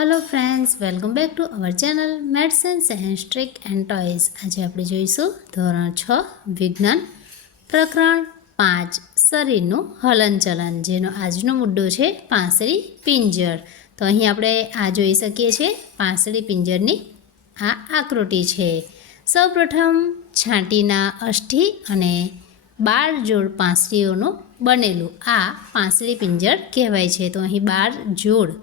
Hello friends, welcome back to our channel maths and science trick and toys. आज આપણે જોઈશું ધોરણ 6 વિજ્ઞાન પ્રકરણ 5 શરીરનું હલનચલન, જેનો આજનો મુદ્દો છે પાંસળી પિંજર। તો અહીં આપણે આ જોઈ શકીએ છીએ પાંસળી પિંજરની આ આકૃતિ છે। સૌપ્રથમ છાંટીના અષ્ઠી અને 12 જોડ પાંસળીઓનું બનેલું આ પાંસળી પિંજર કહેવાય છે। તો અહીં 12 જોડ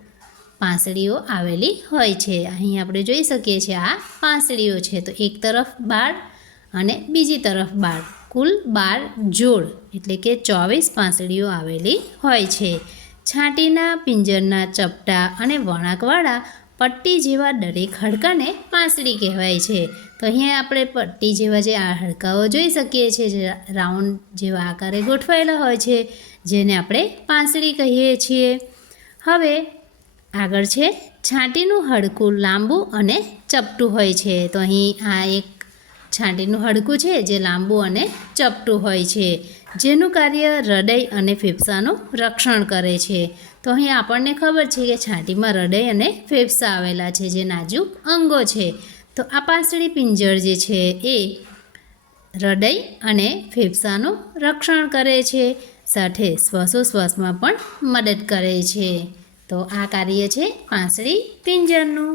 પાંસળીઓ આવેલી હોય છે। અહીં આપણે જોઈ શકીએ છીએ આ પાંસળીઓ છે, તો એક તરફ 12 અને બીજી તરફ 12, કુલ 12 જોડ એટલે કે 24 પાંસળીઓ આવેલી હોય છે। છાંટીના પિંજરના ચપટા અને વળાંકવાળા પટ્ટી જેવા દરેક હાડકાને પાંસળી કહેવાય છે। તો અહીંયા આપણે પટ્ટી જેવા જે આ હાડકાઓ જોઈ શકીએ છીએ, જે રાઉન્ડ જેવા આકારે ગોઠવાયેલા હોય છે, જેને આપણે પાંસળી કહીએ છીએ। હવે આગળ છે છાંટીનું હાડકું લાંબુ અને ચપટું હોય છે। તો અહીં આ એક છાંટીનું હાડકું છે જે લાંબુ અને ચપટું હોય છે, જેનું કાર્ય હૃદય અને ફેફસાનું રક્ષણ કરે છે। તો અહીં આપણને ખબર છે કે છાંટીમાં હૃદય અને ફેફસા આવેલા છે, જે નાજુક અંગો છે। તો આ પાંસળી પિંજર જે છે એ હૃદય અને ફેફસાનું રક્ષણ કરે છે, સાથે શ્વાસોશ્વાસમાં પણ મદદ કરે છે। તો આ કાર્ય છે પાંસળી પિંજરનું।